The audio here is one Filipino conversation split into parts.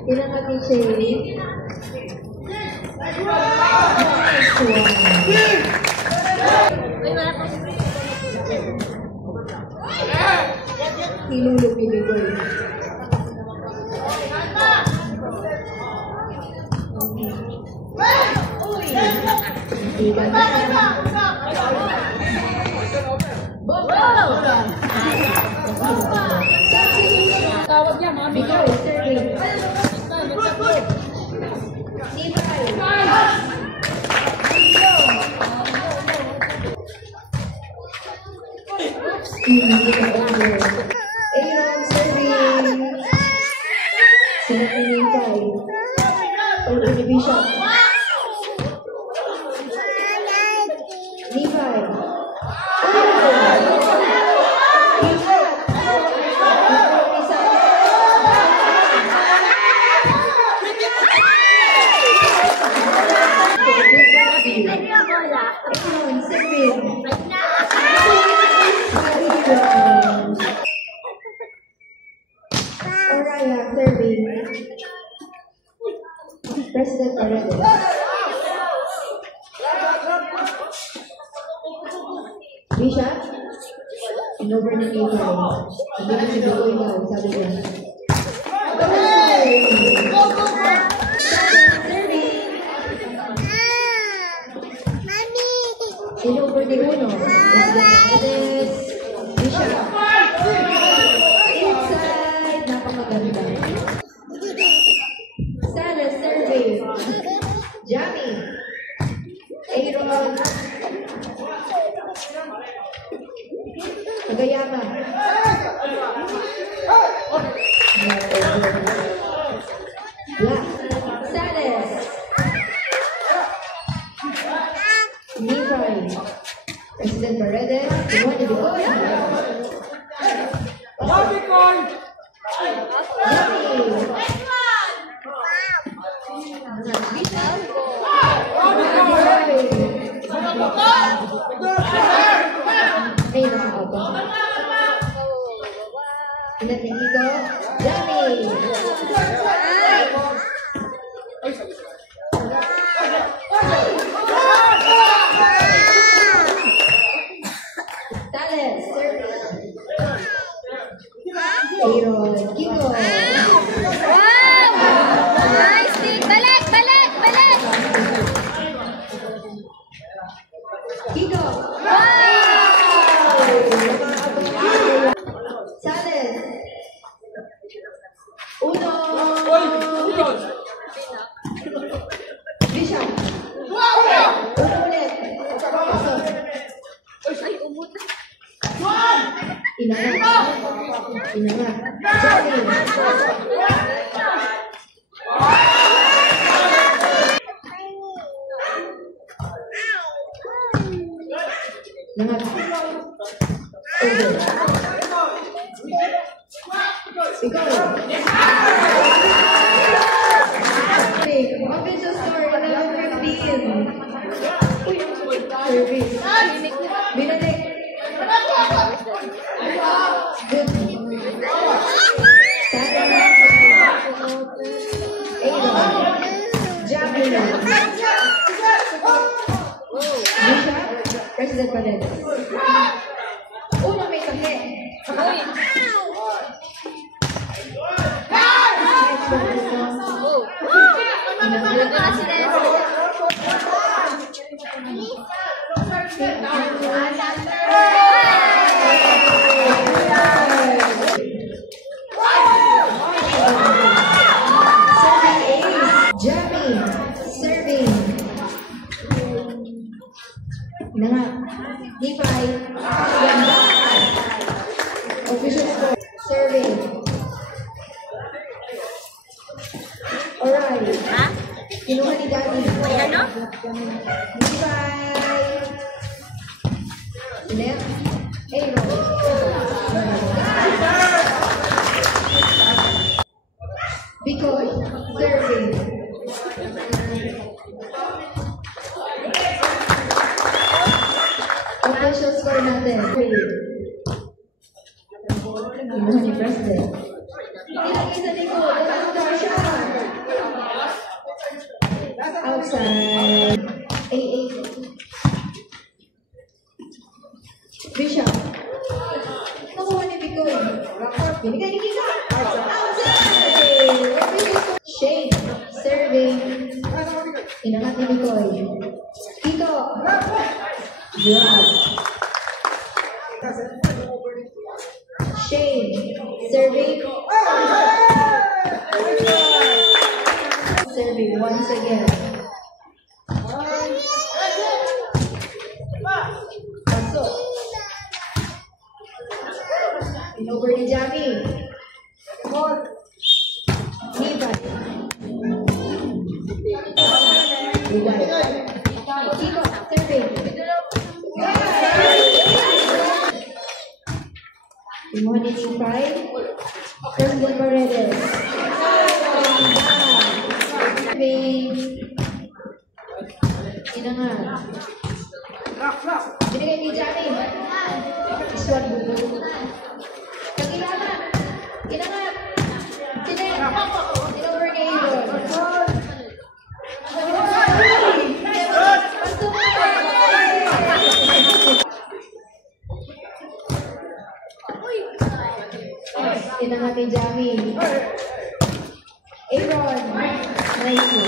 Tinangat ni Sherry. Hilulog ni Bikoy. Tawag niya, mami. Bikoy, serving. Aaron serving. Sinapinintay. Ultimate Bishop. Levi. Aaron serving. Orion serving. President Paredes. Bishop. Inover ng April. Hindi na si Bikoy daw, sabi niya. Inover ni Uno. President Paredes. Bishop. Inside. Napakaganda. Salas serving. Jamie. Aaron. Kagayama. Black. Salas. Levi. President Paredes. Iwan ni Bikoy. Pinatihito, Jamie! Tales, Aaron, Kiko! Wow! Nice! Balik! Balik! Balik! Kiko! Wow! Sales! Uno! Bishop! Uno ulit! Pasok! Ay, umuta. Inangat! Inangat! Jamie! Inangat! Over! Ikaw! Official score, 11-15. Service. Binalik. Good. Aaron. Jamie. Bishop. President Paredes. Uno may kahe. Jamie serving. Levi. Official score. Serving. Alright. Kinuha ni Daddy. Ano? Levi. Left. Aaron. Bikoy. Serving. Official score natin. Kinuha ni President. Hindi lang isa ni Ko. Dalawa siya. Shane, serving. Inangat ni Nicole. Kiko. Drop. Shane, serving. Serving once again. Pasok. Over ni Jami. Levi. Kiko, serving. Imuha ni Levi. Kristen Paredes. Serving. Inangat. Binigay ni Jami. Iswan bubu. Kagilama. Inangat. Sinet. Inover ni Aaron. Inangat ni Jami. Aaron. Nice.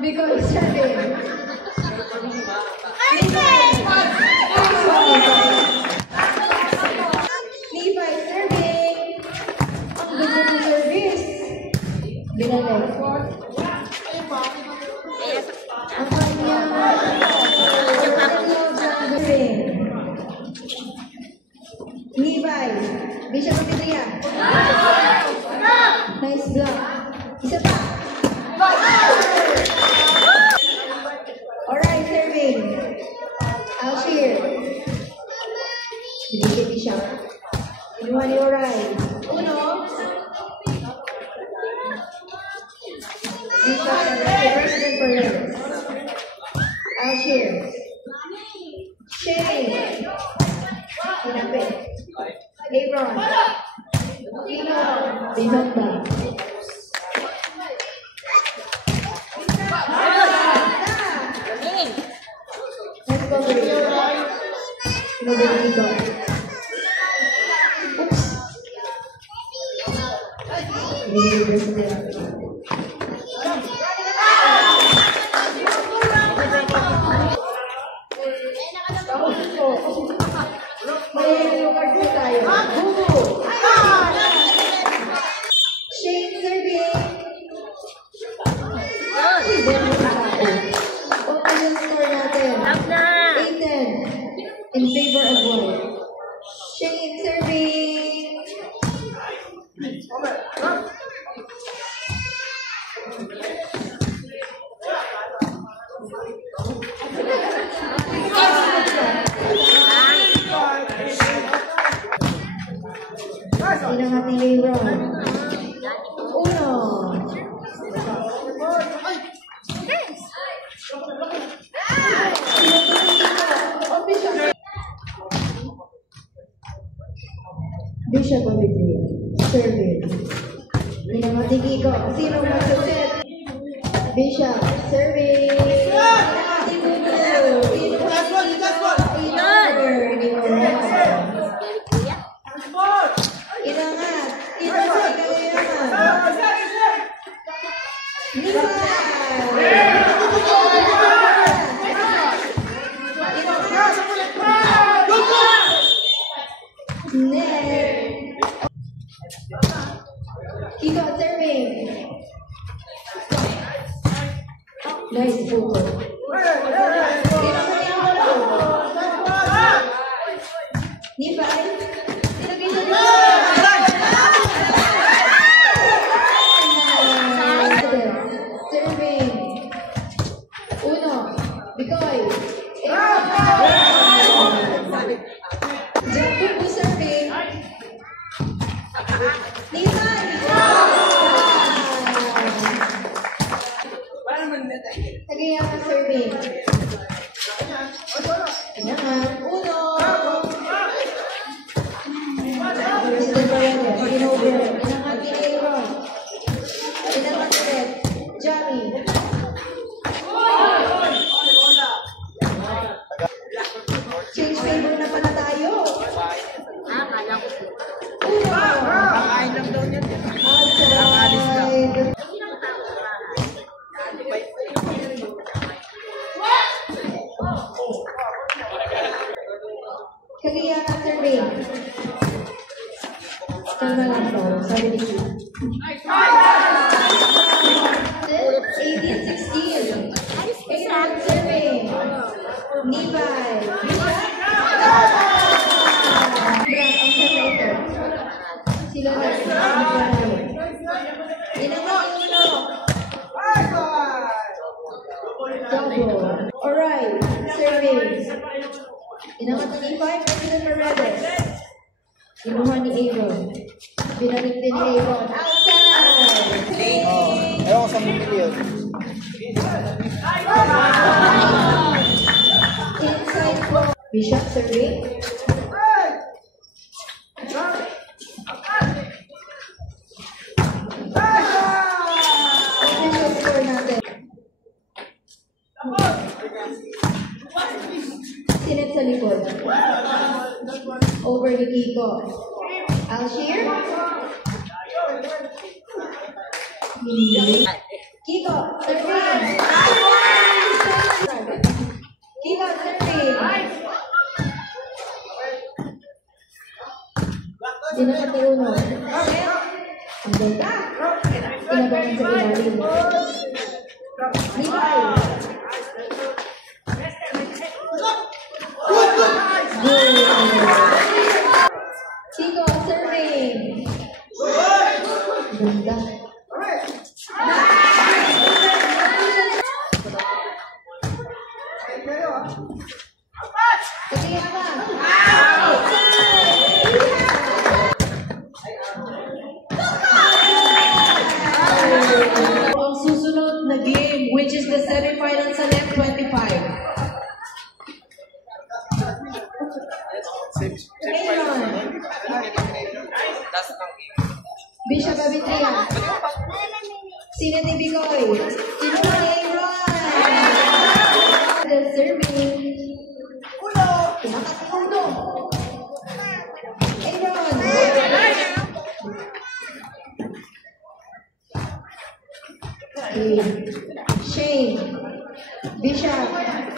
Because serving. Levi serving. Ang gusto ng service. Binalay. Ang kanya. Serving. Levi. Bisa Papitia. Nice block. Isa pa. Alright, serving. Alshir. Binigyan ni siya. Inuha ni Oray. Uno. Isa President Perez. Alshir. Shane. Inapit. Aaron. Ino. Binonda. Oops. Hindi president. May lugar po tayo. Bubu. Shane serving. Open yung score natin. 8-10 in favor of one. Shane serving. Inangat ni Aaron. Uno. Bishop of Idria. Serving. Inangat ni Kiko. Sino magsaset? Bishop. Serving. Inangat ni Bubu. Sino magsaset? Inover ni Oray. Inangat. Inangat. Kiko serving. Nice photo. Levi. Serving. Uno. Bikoy. Jacob serving. Levi. Tagayaman serving. Inangat. Uno. President Paredes. Inover. Inangat ni Aaron. Inangat ulit. Jami. kalma lang daw, sabi ni Kim. 18-16. Aaron serving. Nipay. Brad, ang separator. Sila na. Inangat yung uno. Double. Alright. Serving. Inangat ng Nipay. President Paredes. Kinuha ni Aaron. Binalik din ni Aaron. Outside! Ewan ko sa bumili yun. Inside for Bishop serving. Official score natin. Sinet sa likod. Over ni Kiko. Alshir. Kiko, serving. Kiko, serving. Dinakati uno. Ang ganda. Inabangan sa ilalim. Nipay. Kiko, serving. Ganda. Ang susunod na game, which is the semifinals sa NEP 25. Aaron. Bishop Abitria. Sino ni Bicoy? Sino ni Aaron? The serving. Pinakatulo. Aaron. Shane. Bishop.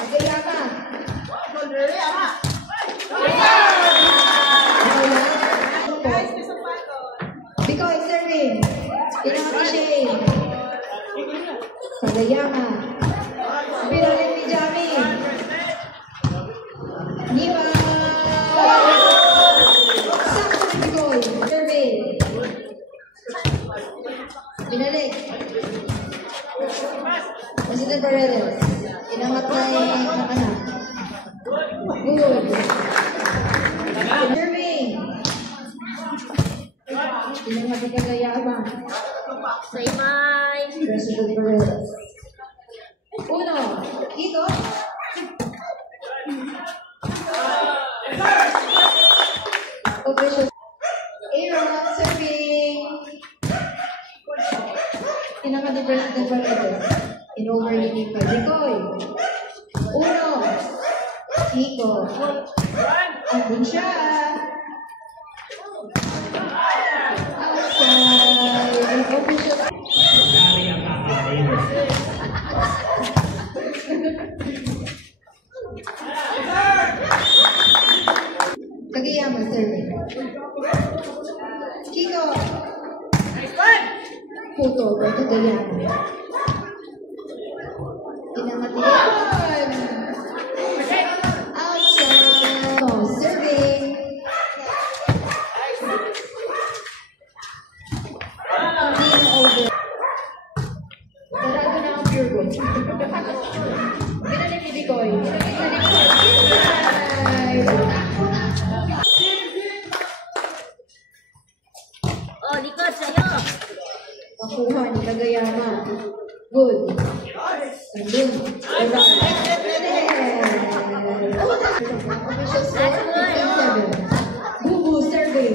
Agayama. Bicoy serving. Pinaka ni Shane. Sagayama. Pinalik ni Jami. Niba. Sakto ni Bicoy. Serving. Pinalik. President Paredes. Inangat na yung anak. Good. Serving. Inangat na kagayabang. Say bye. President Paredes. Uno. Kiko. Official. Aaron serving. Inangat ni President Paredes. In-over ni Kiko. Bicoy. Uno. Kiko. Andun siya. Outside. Official. Kagayama serving. Kiko. Puto. Kagayama. Inangat ni Aaron. Outside. Oh, serving. Hindi na over. Sarado na ang pure gold. Binalik ni Bicoy. Binalik ni Bicoy. Oh, likod sa'yo. Makuha ni Kagayama. Good. Andun. Official score, 10-7. Bubu serving.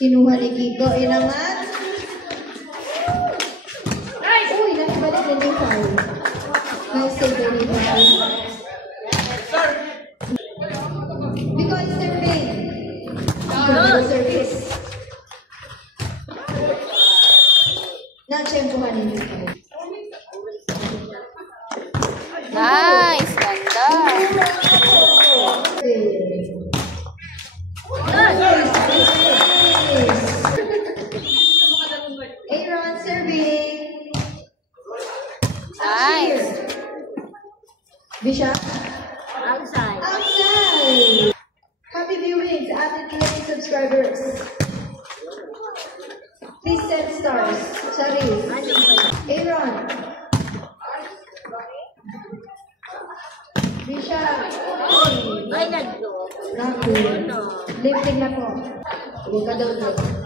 Kinuha ni Kiko. Inangat. Uy, nakibalik din yung foul. Nice save din yung foul. Because serving. Good service. Na-tsempuhan ni Kiko. Bisha? Outside. Outside! Happy viewing sa ating 20 subscribers. Please send stars. Sorry. Aaron. Bisha. Ay, nagdo. Naku. Lifting na po. Huwag ka daw doon.